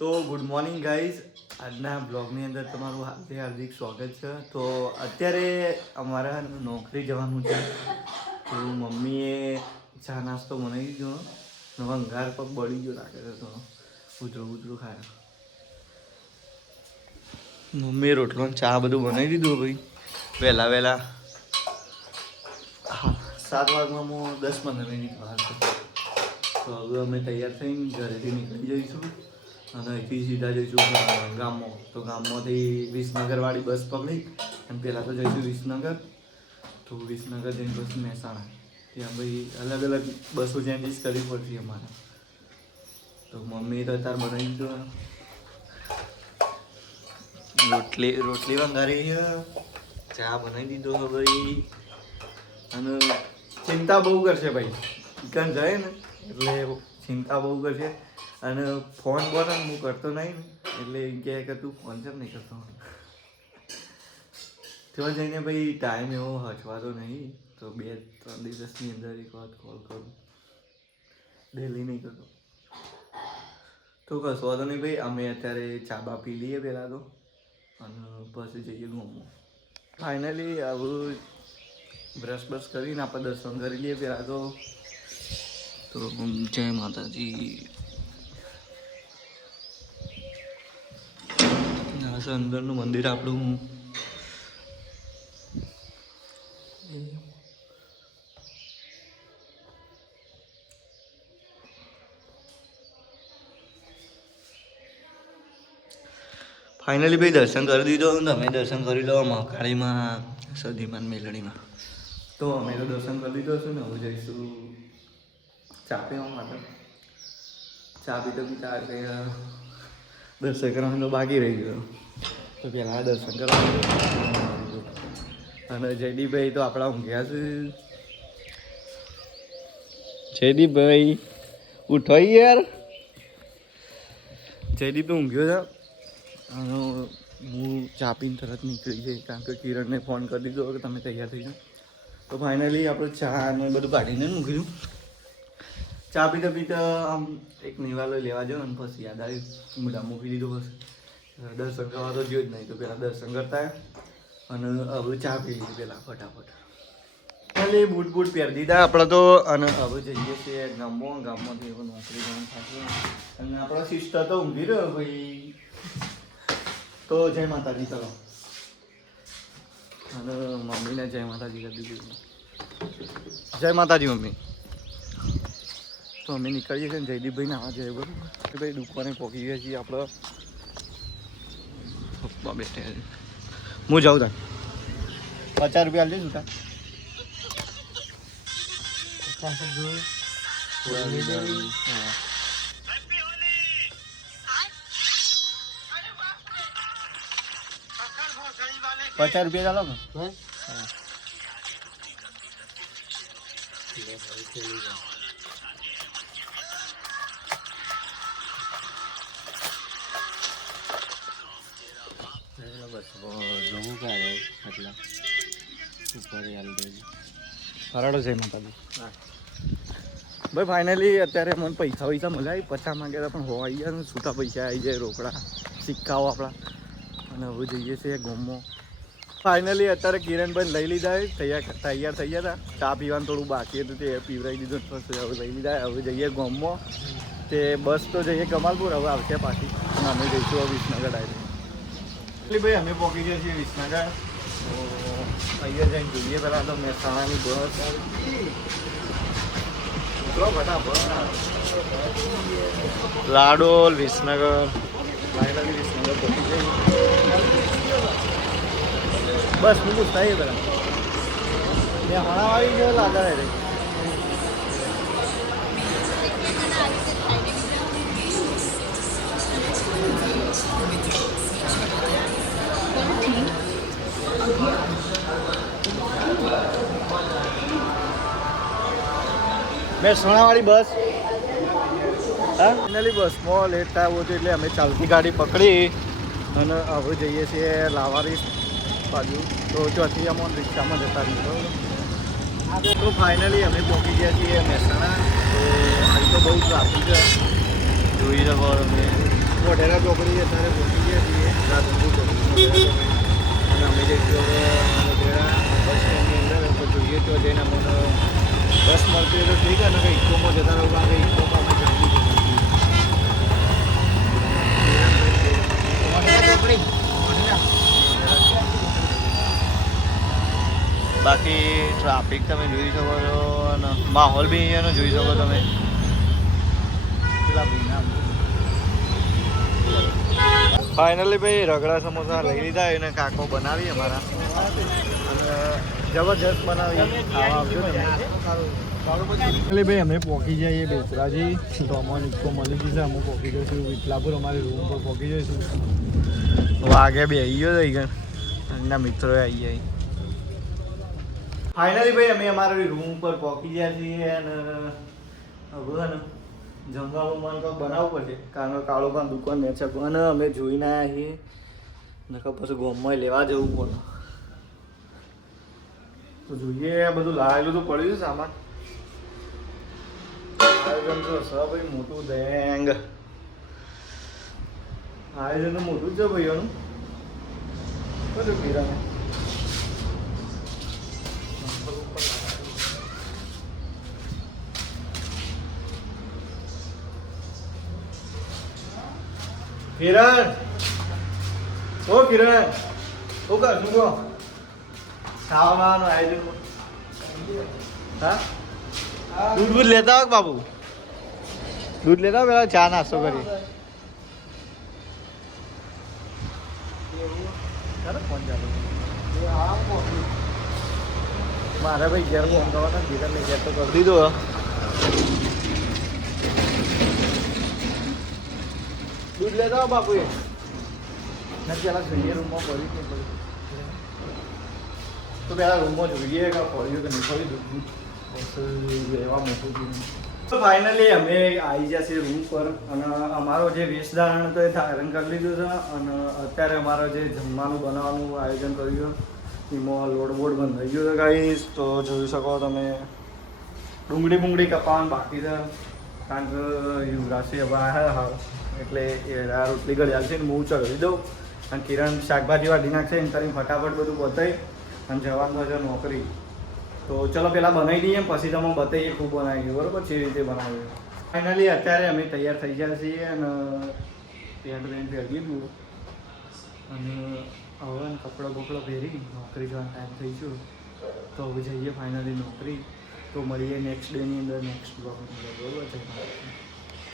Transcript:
તો good morning guys, આજના બ્લોગની અંદર તમારું હાર્દિક સ્વાગત છે. તો અત્યારે અમારા નોકરી જવાનું છે. તો મમ્મીએ ચા નાસ્તો બનાવી દીધો. અંગાર પગ બળી ગયો લાગે છે, તો ઉતરું ખાય. મમ્મીએ રોટલો ચા બધું બનાવી દીધું ભાઈ વહેલા. હા, 7 વાગ્યામાં હું 10-15 મિનિટ બહાર છું. તો હવે અમે તૈયાર થઈને ઘરેથી નીકળી જઈશું અને અહીંથી સીધા જઈશું ગામમાં. તો ગામમાંથી વિસનગરવાળી બસ પકડી અને પહેલાં તો જઈશું વિસનગર. તો વિસનગર જઈને પછી મહેસાણા. ત્યાં ભાઈ અલગ અલગ બસો ચેન્જીસ કરવી પડશે અમારે. તો મમ્મી તો અત્યારે બનાવી દીધું રોટલી વંગારી છે, ચા બનાવી દીધો ભાઈ. અને ચિંતા બહુ કરશે ભાઈ, દુકાન જાય ને એટલે ચિંતા બહુ કરશે. અને ફોન બોન હું કરતો નહીં ને એટલે એમ કહે કે તું ફોન કેમ નહીં કરતો. ત્યાં જઈને ભાઈ ટાઈમ એવો હચવાતો નહીં. તો 2-3 દિવસની અંદર એક વાત કોલ કરું, ડેલી નહીં કરતો. તો કશો વાંધો નહીં ભાઈ, અમે અત્યારે ચા બા પી લઈએ પહેલાં તો, અને પછી જઈએ ઘૂમવા. ફાઇનલી આવું બ્રશ કરીને આપણે દર્શન કરી લઈએ પહેલાં તો. જય માતાજી. આ છે અંદરનું મંદિર આપણું. ફાઇનલી ભાઈ દર્શન કરી દીધો. તમે દર્શન કરી લો મહાકાળીમાં, સદીમાન મેલડીમાં. તો અમે તો દર્શન કરી દીધો છે ને. હવે જઈશું ચા પીવા માટે. ચા પીતા દર્શન કરવાનું તો બાકી રહી ગયો. તો પહેલાં દર્શન કરવાનું. અને જયદીપભાઈ તો આપણા ઊંઘ્યા છે. જયદીપભાઈ ઉઠો યાર. જયદીપ તો ઊંઘ્યો છે. અને હું ચા પીને તરત નીકળી જઈ, કારણ કે કિરણને ફોન કરી દીધો કે તમે તૈયાર થઈ જાઓ. તો ફાઇનલી આપણે ચા અને બધું કાઢીને મૂકી દઉં. ચા પીતા આમ એક નિવાલો લેવા જાઓ અને પછી યાદ આવી મોઢા મૂકી દીધું. બસ દર્શન કરવા તો ગયો જ નહીં. તો પહેલાં દર્શન કરતા અને હવે ચા પી લીધી પહેલાં ફટાફટ. એટલે બૂટ પહેરી દીધા આપણે તો. અને હવે જઈએ છીએ ગામમાંથી હવે નોકરી જવાનું થશે. અને આપણા સિસ્ટર તો ઊંઘી રહ્યો ભાઈ. તો જય માતાજી કરો. અને મમ્મીને જય માતાજી કરી દીધું. જય માતાજી મમ્મી. તો અમે નીકળીએ છીએ. જયદીપભાઈ નાવા જઈએ બરાબર. કે ભાઈ દુકાને પહોંચી ગયા છીએ આપણે. પપ્પા બેઠે હું જાઉં તા 50 રૂપિયા લઈશું તા. 50 રૂપિયા ચાલો ને. હરાડો છે માતાજી. ભાઈ ફાઇનલી અત્યારે મને પૈસા મળ્યા. 50 માંગ્યા હતા પણ હોવા આવી ગયા. છૂટા પૈસા આવી જાય, રોકડા સિક્કાઓ આપણા. અને હવે જઈએ છીએ ગામમાં. ફાઇનલી અત્યારે કિરણભાઈ લઈ લીધા. તૈયાર થઈ ગયા હતા. ચા પીવાનું થોડું બાકી હતું, તે પીવરાઈ દીધું. પછી હવે લઈ લીધા. હવે જઈએ ગામમાં. તે બસ તો જઈએ કમાલપુર, હવે આવશે પાછી. અને અમે જઈશું વિસનગર ડાયરેક્ટ. એટલે ભાઈ અમે પહોંચી ગયા છીએ વિસનગર. તો અહીંયા જઈને જોઈએ પહેલાં તો મહેસાણાની બસ લાડોલ વિસનગર. ફાઇનલી વિસનગર પહોંચી જઈએ. બસ મૂકું થાય પેલા મેં હણાવાળી છે લાગા રે. મેં સોનાવાળી બસ. હા ફાઇનલી બસમાં લેટ થયો હતો એટલે અમે ચાલતી ગાડી પકડી અને હવે જઈએ છીએ લાવારી બાજુ. તો ચોથી અમને રિક્ષામાં જતા રહીશું. તો ફાઇનલી અમે પહોંચી ગયા છીએ મહેસાણા. તો અહીં તો બહુ ટ્રાફિક છે, જોઈ શકો તમે. મોઢેરા ચોકડી અત્યારે પહોંચી ગયા છીએ રાજનપુર ચોકડી અને અમે જઈશું હવે મોઢેરા બસ સ્ટેન્ડની અંદર તો જોઈએ તો જઈને અમને બસ મળતી હોય તો ઠીક ને કંઈ ઇકોમાં જતા રહો કારણ કે ઇકોમાં અમે જલ્દી બાકી ટ્રાફિક તમે જોઈ શકો છો અને માહોલ બી અહીંયાનો જોઈ શકો તમે. ફાઇનલી ભાઈ રગડા સમોસા લઈ લીધા એને કાકો બનાવી અમારા અને જબરજસ્ત બનાવી ખાવા આવજો ને. એટલે ભાઈ અમે પહોંચી જઈએ બેચરાજી તો અમારે ઇકો મળી જશે અમે પહોંચી જઈશું વિઠલાપુર અમારી રૂમ પર પહોંચી જઈશું. વાગે બી આવી ગયો થઈ ગયો એમના મિત્રો આવી જાય. ફાઇનલી ભાઈ અમે અમારી રૂમ પર પહોંચી ગયા છીએ અને હવે ને જમવાનું મન કંઈક બનાવવું પડશે કારણ કે કાળો પણ દુકાન ને છે અને અમે જોઈને આવ્યા છીએ નકર પછી ગોમમાં લેવા જવું પડે તો જોઈએ બધું લાવેલું તો પડ્યું છે સામાન. આયોજન તો સ ભાઈ મોટું દેંગ આયોજન તો મોટું જ છે ભાઈઓનું બધું કિરાને કિરણ ઓ કિરણ ઓ કર શું કહો ખાવાનું આયોજન હા દૂધ લેતા હોય બાબુ દૂધ લેતા હોય પેલા ચા નાસ્તો કરી મારે ભાઈ ઘેર ફોન કરવાના ધીરને ઘેર તો કરી દીધો દૂધ લેતા હોય બાપુ એ નથી પેલા જોઈએ રૂમમાં પડી કે તો પેલા રૂમમાં જોઈએ કે પડ્યું કે નહીં પડ્યું દૂધ લેવા મોટું તો ફાઇનલી અમે આવી જશે રૂમ પર અને અમારો જે વેશધારણ તો એ ધારણ કરી લીધું છે અને અત્યારે અમારો જે જમવાનું બનાવવાનું આયોજન કર્યું એમાં લોડ બોડ બંધ થઈ ગયું છે ગાઈસ તો જોઈ શકો તમે ડુંગળી કપાવાનું બાકી છે કારણ કે યુવરાજસિંહ હવે આવ્યા હા એટલે એ રોટલી ઘડી છે ને હું ચડાવી દઉં અને કિરણ શાકભાજી વાટી નાખશે એમ કરીને ફટાફટ બધું બતાવી અને જવાનું છે નોકરી. તો ચલો પહેલાં બનાવી દઈએ પછી તમે બતાવીએ ખૂબ બનાવી દઈએ બરાબર છે રીતે બનાવીએ. ફાઇનલી અત્યારે અમે તૈયાર થઈ ગયા છીએ અને પેન્ટ પહેરી દીધું અને હવે કપડાં બપડો પહેરી નોકરી જવાનો ટાઈમ થઈ ગયો તો હવે જઈએ ફાઇનલી નોકરી. તો મળીએ નેક્સ્ટ ડેની અંદર નેક્સ્ટ બ્લોગની અંદર બરાબર છે.